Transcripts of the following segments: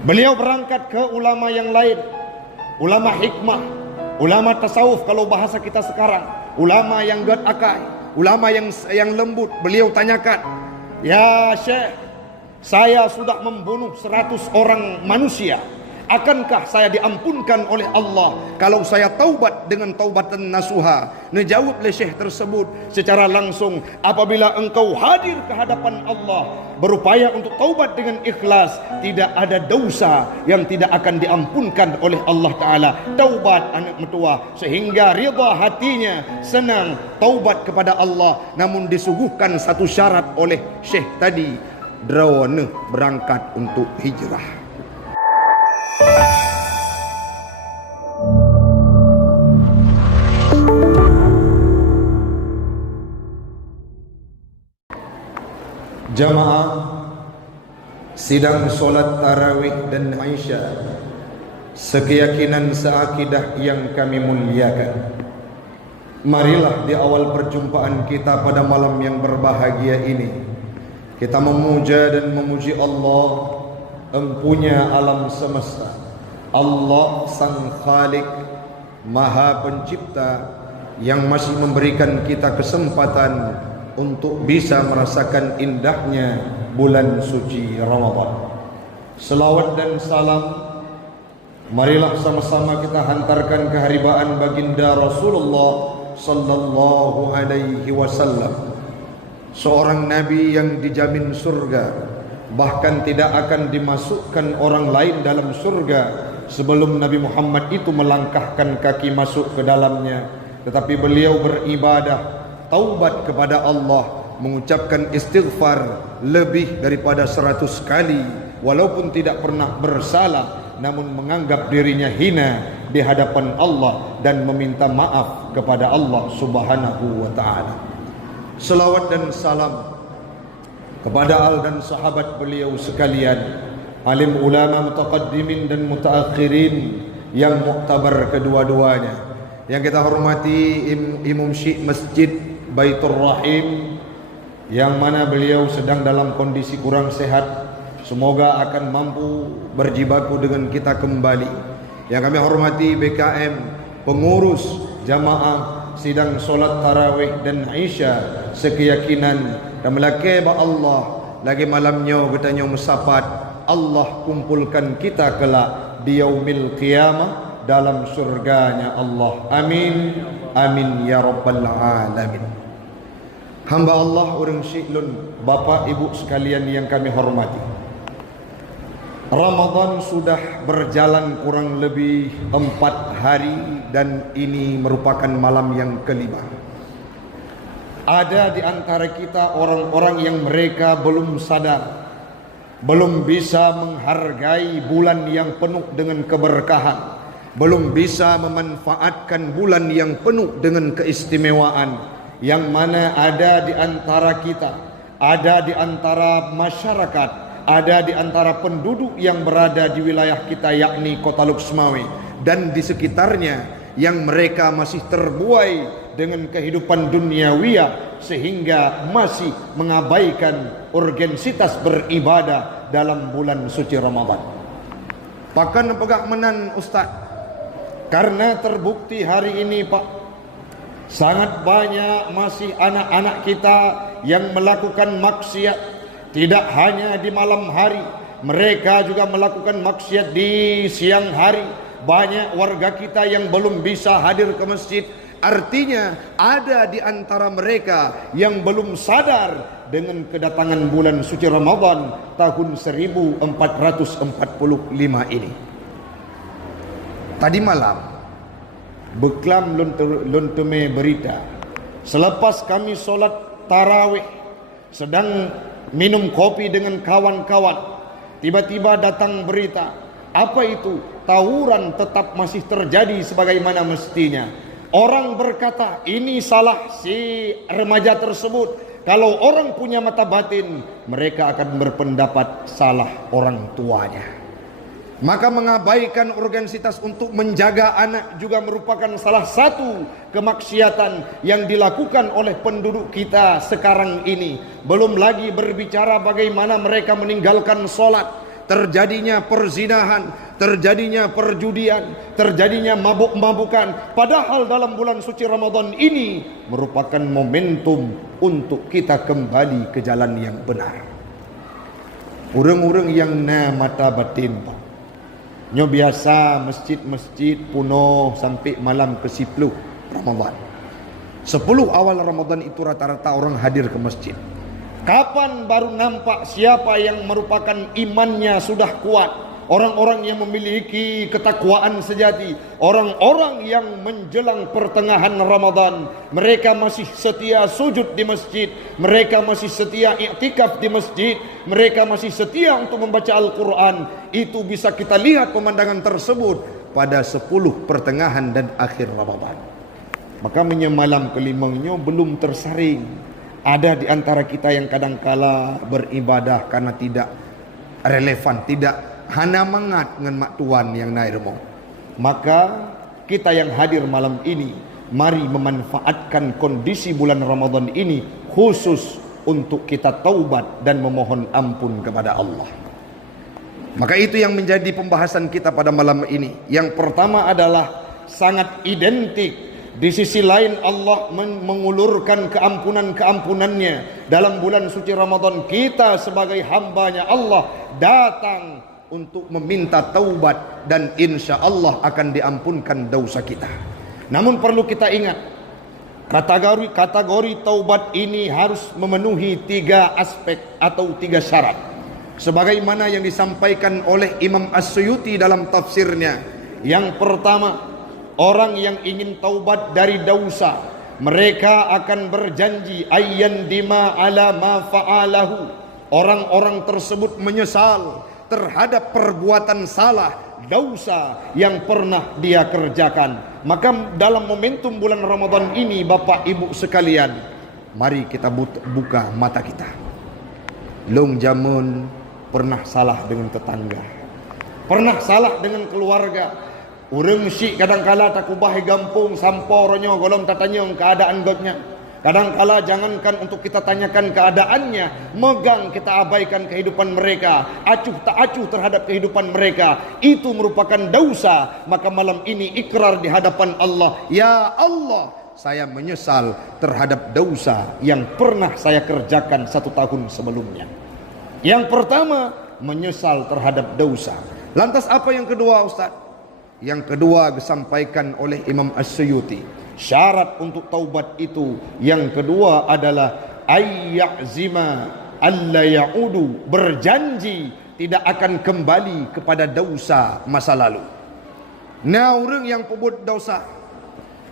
Beliau berangkat ke ulama yang lain, ulama hikmah, ulama tasawuf kalau bahasa kita sekarang, ulama yang gad akai, ulama yang lembut. Beliau tanyakan, "Ya Syekh, saya sudah membunuh 100 orang manusia. Akankah saya diampunkan oleh Allah kalau saya taubat dengan taubatan nasuha?" Menjawab oleh syekh tersebut secara langsung, "Apabila engkau hadir ke hadapan Allah, berupaya untuk taubat dengan ikhlas, tidak ada dosa yang tidak akan diampunkan oleh Allah Ta'ala." Taubat anak mertua sehingga rida hatinya, senang taubat kepada Allah. Namun disuguhkan satu syarat oleh syekh tadi, drawana berangkat untuk hijrah. Jamaah sidang solat tarawih dan Aisyah sekeyakinan seakidah yang kami muliakan, marilah di awal perjumpaan kita pada malam yang berbahagia ini kita memuja dan memuji Allah, empunya alam semesta, Allah sang Khalik Maha Pencipta, yang masih memberikan kita kesempatan untuk bisa merasakan indahnya bulan suci Ramadan. Selawat dan salam marilah sama-sama kita hantarkan keharibaan baginda Rasulullah sallallahu alaihi wasallam, seorang nabi yang dijamin surga, bahkan tidak akan dimasukkan orang lain dalam surga sebelum Nabi Muhammad itu melangkahkan kaki masuk ke dalamnya. Tetapi beliau beribadah, taubat kepada Allah, mengucapkan istighfar lebih daripada 100 kali, walaupun tidak pernah bersalah, namun menganggap dirinya hina di hadapan Allah dan meminta maaf kepada Allah Subhanahu wa ta'ala. Selawat dan salam kepada al dan sahabat beliau sekalian, alim ulama mutaqaddimin dan mutaakhirin yang muktabar kedua-duanya, yang kita hormati Imam Syekh Masjid Baitur Rahim, yang mana beliau sedang dalam kondisi kurang sehat, semoga akan mampu berjibaku dengan kita kembali. Yang kami hormati BKM, pengurus jamaah sidang solat tarawih dan Aisyah sekeyakinan dan melaki ba Allah lagi malamnya bertanya musapat Allah kumpulkan kita kelak di yaumil qiyamah dalam surganya Allah. Amin amin ya rabbal alamin. Hamba Allah orang syiklun, bapak ibu sekalian yang kami hormati, Ramadan sudah berjalan kurang lebih 4 hari dan ini merupakan malam yang kelima. Ada di antara kita orang-orang yang mereka belum sadar, belum bisa menghargai bulan yang penuh dengan keberkahan, belum bisa memanfaatkan bulan yang penuh dengan keistimewaan, yang mana ada di antara kita, ada di antara masyarakat, ada di antara penduduk yang berada di wilayah kita, yakni Kota Luxmawi dan di sekitarnya, yang mereka masih terbuai dengan kehidupan duniawiyah sehingga masih mengabaikan urgensitas beribadah dalam bulan suci Ramadan. Pakan pegak menan Ustaz, karena terbukti hari ini Pak, sangat banyak masih anak-anak kita yang melakukan maksiat. Tidak hanya di malam hari, mereka juga melakukan maksiat di siang hari. Banyak warga kita yang belum bisa hadir ke masjid. Artinya ada di antara mereka yang belum sadar dengan kedatangan bulan suci Ramadan tahun 1445 ini. Tadi malam Beklam luntume berita, selepas kami solat tarawih sedang minum kopi dengan kawan-kawan, tiba-tiba datang berita. Apa itu? Tawuran tetap masih terjadi sebagaimana mestinya. Orang berkata ini salah si remaja tersebut. Kalau orang punya mata batin, mereka akan berpendapat salah orang tuanya. Maka mengabaikan urgensitas untuk menjaga anak juga merupakan salah satu kemaksiatan yang dilakukan oleh penduduk kita sekarang ini. Belum lagi berbicara bagaimana mereka meninggalkan solat, terjadinya perzinahan, terjadinya perjudian, terjadinya mabuk-mabukan. Padahal dalam bulan suci Ramadan ini merupakan momentum untuk kita kembali ke jalan yang benar. Orang-orang yang na mata batin, nyo biasa masjid-masjid penuh sampai malam ke-10 Ramadan. 10 awal Ramadan itu rata-rata orang hadir ke masjid. Kapan baru nampak siapa yang merupakan imannya sudah kuat, orang-orang yang memiliki ketakwaan sejati, orang-orang yang menjelang pertengahan Ramadan mereka masih setia sujud di masjid, mereka masih setia iktikaf di masjid, mereka masih setia untuk membaca Al-Quran. Itu bisa kita lihat pemandangan tersebut pada 10 pertengahan dan akhir Ramadan. Maka malam kelimanya belum tersaring. Ada di antara kita yang kadangkala beribadah karena tidak relevan, tidak hana mangat dengan mak tuan yang nairmo. Maka kita yang hadir malam ini, mari memanfaatkan kondisi bulan Ramadan ini khusus untuk kita taubat dan memohon ampun kepada Allah. Maka itu yang menjadi pembahasan kita pada malam ini. Yang pertama adalah sangat identik. Di sisi lain Allah mengulurkan keampunan-keampunannya. Dalam bulan suci Ramadan kita sebagai hambanya Allah datang untuk meminta taubat, dan insya Allah akan diampunkan dosa kita. Namun perlu kita ingat, kategori taubat ini harus memenuhi 3 aspek atau 3 syarat. Sebagaimana yang disampaikan oleh Imam As-Suyuti dalam tafsirnya. Yang pertama, orang yang ingin taubat dari dosa, mereka akan berjanji ayyan dima ala ma fa'alahu. Orang-orang tersebut menyesal terhadap perbuatan salah, dosa yang pernah dia kerjakan. Maka dalam momentum bulan Ramadan ini, Bapak Ibu sekalian, mari kita buka mata kita. Long jamun pernah salah dengan tetangga, pernah salah dengan keluarga. Urang si kadangkala tak kubah gampung sampornya golong tatanyong keadaan godnya. Kadangkala jangankan untuk kita tanyakan keadaannya, megang kita abaikan kehidupan mereka, acuh tak acuh terhadap kehidupan mereka. Itu merupakan dosa. Maka malam ini ikrar di hadapan Allah, ya Allah, saya menyesal terhadap dosa yang pernah saya kerjakan 1 tahun sebelumnya. Yang pertama, menyesal terhadap dosa. Lantas apa yang kedua, Ustaz? Yang kedua disampaikan oleh Imam As-Suyuti, syarat untuk taubat itu yang kedua adalah ayyazima alla ya'udu, berjanji tidak akan kembali kepada dosa masa lalu. Nah, orang yang pebut dosa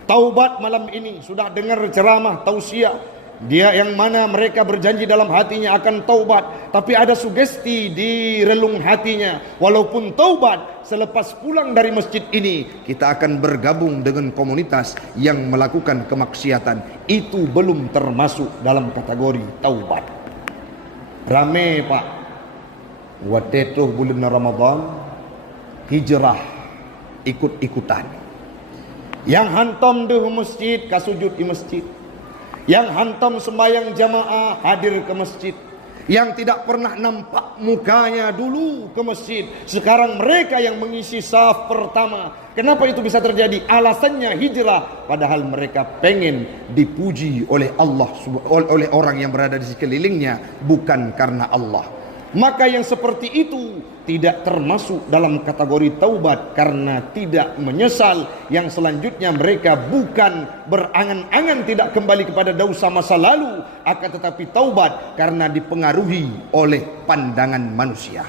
taubat malam ini sudah dengar ceramah tausiah, dia yang mana mereka berjanji dalam hatinya akan taubat, tapi ada sugesti di relung hatinya, walaupun taubat selepas pulang dari masjid ini kita akan bergabung dengan komunitas yang melakukan kemaksiatan. Itu belum termasuk dalam kategori taubat. Rame Pak, waktu itu bulan Ramadan hijrah ikut-ikutan. Yang hantam di masjid kasujud di masjid, yang hantam sembahyang jamaah hadir ke masjid, yang tidak pernah nampak mukanya dulu ke masjid, sekarang mereka yang mengisi saf pertama. Kenapa itu bisa terjadi? Alasannya hijrah, padahal mereka pengen dipuji oleh Allah, oleh orang yang berada di sekelilingnya, bukan karena Allah. Maka yang seperti itu tidak termasuk dalam kategori taubat karena tidak menyesal. Yang selanjutnya mereka bukan berangan-angan tidak kembali kepada dosa masa lalu, akan tetapi taubat karena dipengaruhi oleh pandangan manusia.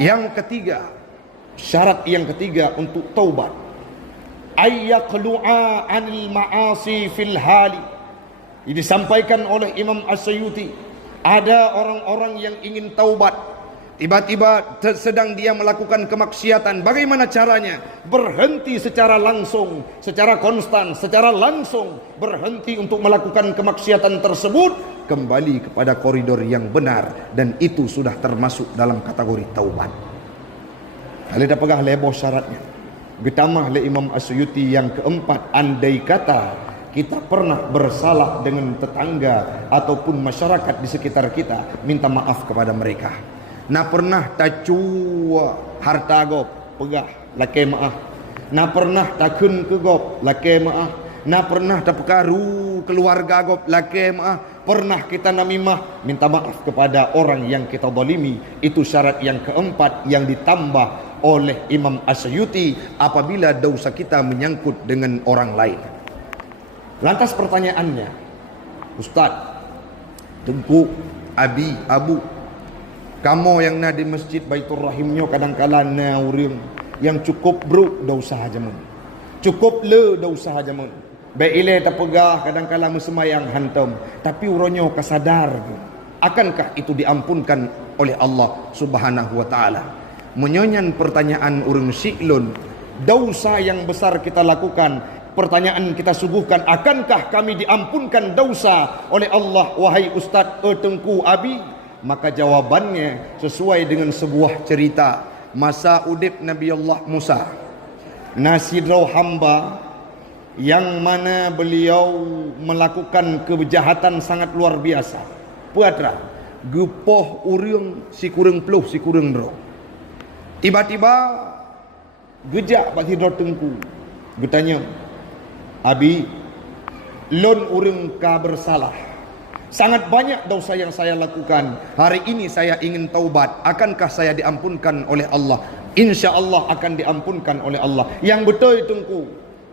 Yang ketiga, syarat yang ketiga untuk taubat, ayyaqlu'a 'anil ma'asi fil hali. Ini disampaikan oleh Imam As-Suyuti. Ada orang-orang yang ingin taubat, tiba-tiba sedang dia melakukan kemaksiatan. Bagaimana caranya? Berhenti secara langsung, secara konstan, secara langsung berhenti untuk melakukan kemaksiatan tersebut, kembali kepada koridor yang benar, dan itu sudah termasuk dalam kategori taubat. Kalau dah pegah leboh syaratnya, getamah le Imam As-Suyuti yang keempat, andai kata kita pernah bersalah dengan tetangga ataupun masyarakat di sekitar kita, minta maaf kepada mereka. Na pernah tacu harta gop pegah laki maah. Na pernah takun ke gop laki maah. Na pernah tapekaru keluarga gop laki maah. Pernah kita namimah, minta maaf kepada orang yang kita zalimi. Itu syarat yang keempat yang ditambah oleh Imam Asyuyuti apabila dosa kita menyangkut dengan orang lain. Lantas pertanyaannya, Ustaz, Tengku, Abi, Abu, kamu yang na di masjid Baitur Rahimnya kadang-kala na urang yang cukup bro dosa hajamun. Cukup le dosa hajamun. Baik ile terpegah kadang-kala mesemayang hantam, tapi uronyo kasadar. Akankah itu diampunkan oleh Allah Subhanahu wa taala? Menyonyan pertanyaan urang siklun, dosa yang besar kita lakukan, pertanyaan kita suguhkan, akankah kami diampunkan dosa oleh Allah wahai Ustaz Tengku Abi? Maka jawabannya sesuai dengan sebuah cerita masa udip Nabi Allah Musa. Nasidrau hamba yang mana beliau melakukan kejahatan sangat luar biasa. Puatra gepoh urang si kurang peluh si kurang dro. Tiba-tiba gejak Pak Hidro Tengku. Getanya, Abi, lon urang ka bersalah. Sangat banyak dosa yang saya lakukan. Hari ini saya ingin taubat. Akankah saya diampunkan oleh Allah? Insya Allah akan diampunkan oleh Allah. Yang betul Tengku.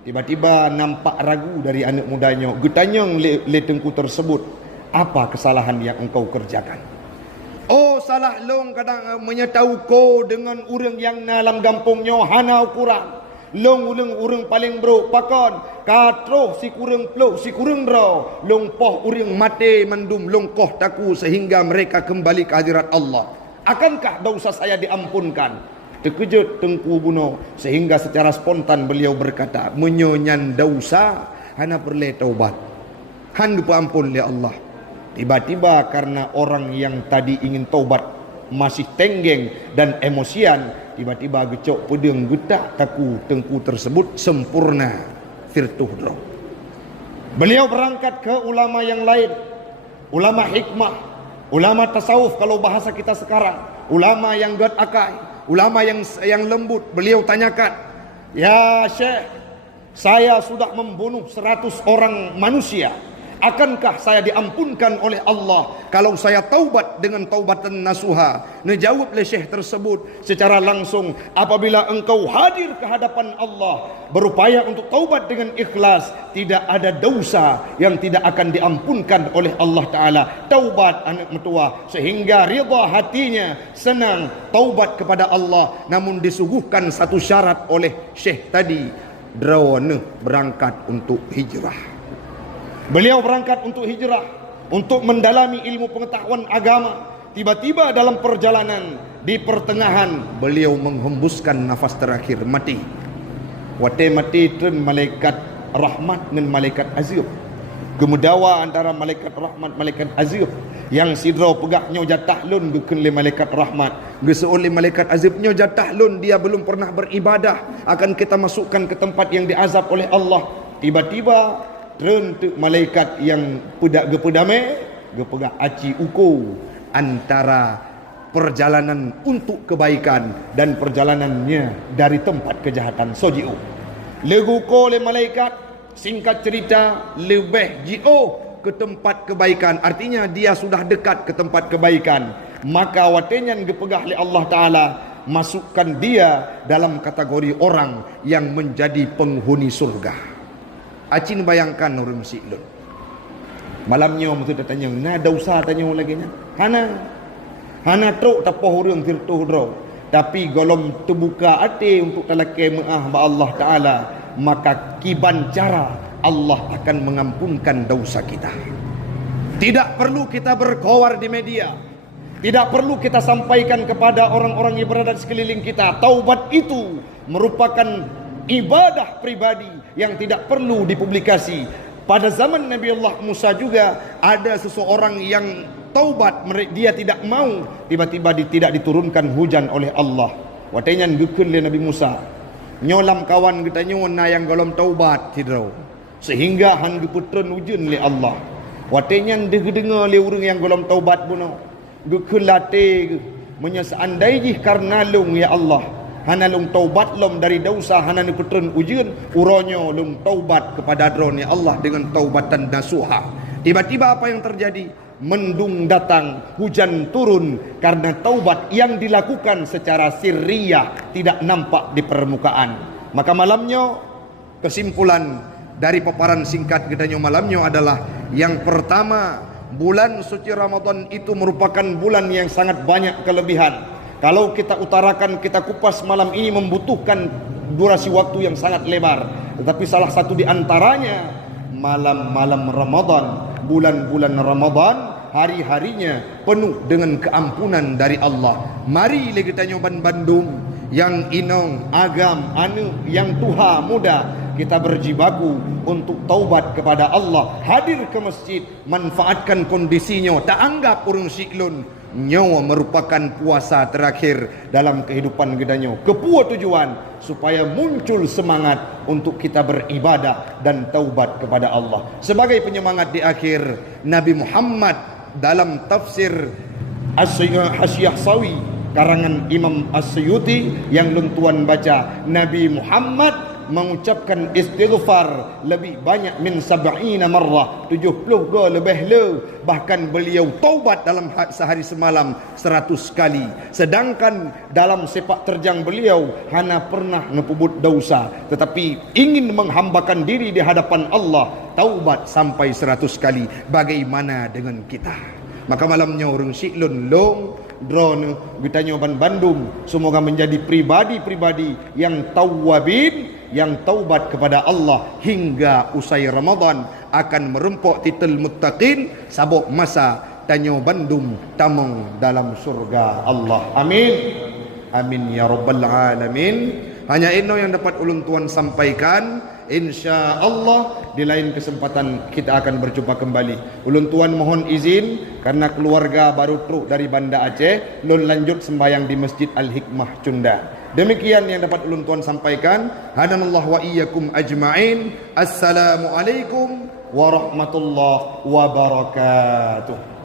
Tiba-tiba nampak ragu dari anak mudanya. Getanya le Tengku tersebut, apa kesalahan yang engkau kerjakan? Oh, salah long kadang menyetau ko dengan urang yang dalam kampungnya hana ukuran. Long urang paling bro pakon katroh si kurang peluk si kurang draw. Long poh urang mate mendum long koh taku sehingga mereka kembali ke hadirat Allah. Akankah dosa saya diampunkan? Terkejut Tengku Buno sehingga secara spontan beliau berkata, menyonyan dosa hana perlu taubat. Han ampun oleh Allah. Tiba-tiba karena orang yang tadi ingin taubat masih tenggeng dan emosian, tiba-tiba gecok pedeng getak taku Tengku tersebut sempurna firtuh dro. Beliau berangkat ke ulama yang lain, ulama hikmah, ulama tasawuf kalau bahasa kita sekarang, ulama yang god akai, ulama yang lembut. Beliau tanyakan, ya Syekh, saya sudah membunuh 100 orang manusia. Akankah saya diampunkan oleh Allah kalau saya taubat dengan taubatan nasuha? Menjawab oleh Syekh tersebut secara langsung, apabila engkau hadir ke hadapan Allah berupaya untuk taubat dengan ikhlas, tidak ada dosa yang tidak akan diampunkan oleh Allah Ta'ala. Taubat anak mertua sehingga rida hatinya, senang taubat kepada Allah. Namun disuguhkan satu syarat oleh Syekh tadi, drawane berangkat untuk hijrah. Beliau berangkat untuk hijrah, untuk mendalami ilmu pengetahuan agama. Tiba-tiba dalam perjalanan, di pertengahan beliau menghembuskan nafas terakhir, mati. Wate mati itu malaikat rahmat dan malaikat azab. Gemudawa antara malaikat rahmat malaikat azab. Yang sidro pegaknya jatah lun bukan le malaikat rahmat. Geseoleh malaikat azabnya jatah lun, dia belum pernah beribadah, akan kita masukkan ke tempat yang diazab oleh Allah. Tiba-tiba rentuk malaikat yang pedak gepedame gepegak aci uko antara perjalanan untuk kebaikan dan perjalanannya dari tempat kejahatan sojiu. Leguko le malaikat, singkat cerita, lebih jio ke tempat kebaikan, artinya dia sudah dekat ke tempat kebaikan. Maka watenyan gepegah le Allah Ta'ala masukkan dia dalam kategori orang yang menjadi penghuni surga. Acin bayangkan orang siklun. Malamnya mesti tanya, nah dosa tanya lagi nya. Hana truk tapoh orang firtuh dro. Tapi golom terbuka hati untuk talaki maah ba Allah Taala, maka kiban cara Allah akan mengampunkan dosa kita. Tidak perlu kita berkowar di media. Tidak perlu kita sampaikan kepada orang-orang yang berada di sekeliling kita. Taubat itu merupakan ibadah pribadi yang tidak perlu dipublikasi. Pada zaman Nabi Allah Musa juga ada seseorang yang taubat, dia tidak mau, tiba-tiba tidak diturunkan hujan oleh Allah. Watenya ngeukeun le Nabi Musa, nyolam kawan kita nyona yang golom taubat hidro, sehingga han geputreun hujan le Allah. Watenya dengar le urang yang golom taubat buno, geukeun late Munya seandainya karena lung ya Allah, hana lung taubat lom dari dosa, hana ni petun ujian, uronyo lung taubat kepada dron ya Allah dengan taubatan nasuha. Tiba-tiba apa yang terjadi? Mendung datang, hujan turun karena taubat yang dilakukan secara sirriyah, tidak nampak di permukaan. Maka malamnya, kesimpulan dari paparan singkat kita malamnya adalah yang pertama, bulan suci Ramadan itu merupakan bulan yang sangat banyak kelebihan. Kalau kita utarakan, kita kupas malam ini membutuhkan durasi waktu yang sangat lebar. Tetapi salah satu di antaranya malam-malam Ramadan, bulan-bulan Ramadan, hari-harinya penuh dengan keampunan dari Allah. Mari kita nyoban Bandung yang inong agam anu yang tuha muda, kita berjibaku untuk taubat kepada Allah. Hadir ke masjid, manfaatkan kondisinya, tak anggap urung siklun. Nyawa merupakan puasa terakhir dalam kehidupan gedanyo. Kepua tujuan supaya muncul semangat untuk kita beribadah dan taubat kepada Allah. Sebagai penyemangat di akhir, Nabi Muhammad dalam tafsir Hasyah Sawi karangan Imam As-Suyuti yang luntuan baca, Nabi Muhammad mengucapkan istighfar lebih banyak min 70 marrah, 70 ke lebih le. Bahkan beliau taubat dalam sehari semalam 100 kali. Sedangkan dalam sepak terjang beliau hanya pernah ngepubut dosa, tetapi ingin menghambakan diri di hadapan Allah, taubat sampai 100 kali. Bagaimana dengan kita? Maka malamnya urung siklun long drone kita nyoban Bandung, semoga menjadi pribadi-pribadi yang tawabin, yang taubat kepada Allah hingga usai Ramadan akan merempuk titel muttaqin sabuk masa tanyo Bandung tamong dalam surga Allah. Amin. Amin ya rabbal alamin. Hanya ini yang dapat ulun tuan sampaikan. InsyaAllah di lain kesempatan kita akan berjumpa kembali. Ulun tuan mohon izin karena keluarga baru truk dari Banda Aceh, ulun lanjut sembahyang di Masjid Al-Hikmah Cunda. Demikian yang dapat ulun tuan sampaikan. Hadanallah wa iyyakum ajma'in. Assalamualaikum warahmatullahi wabarakatuh.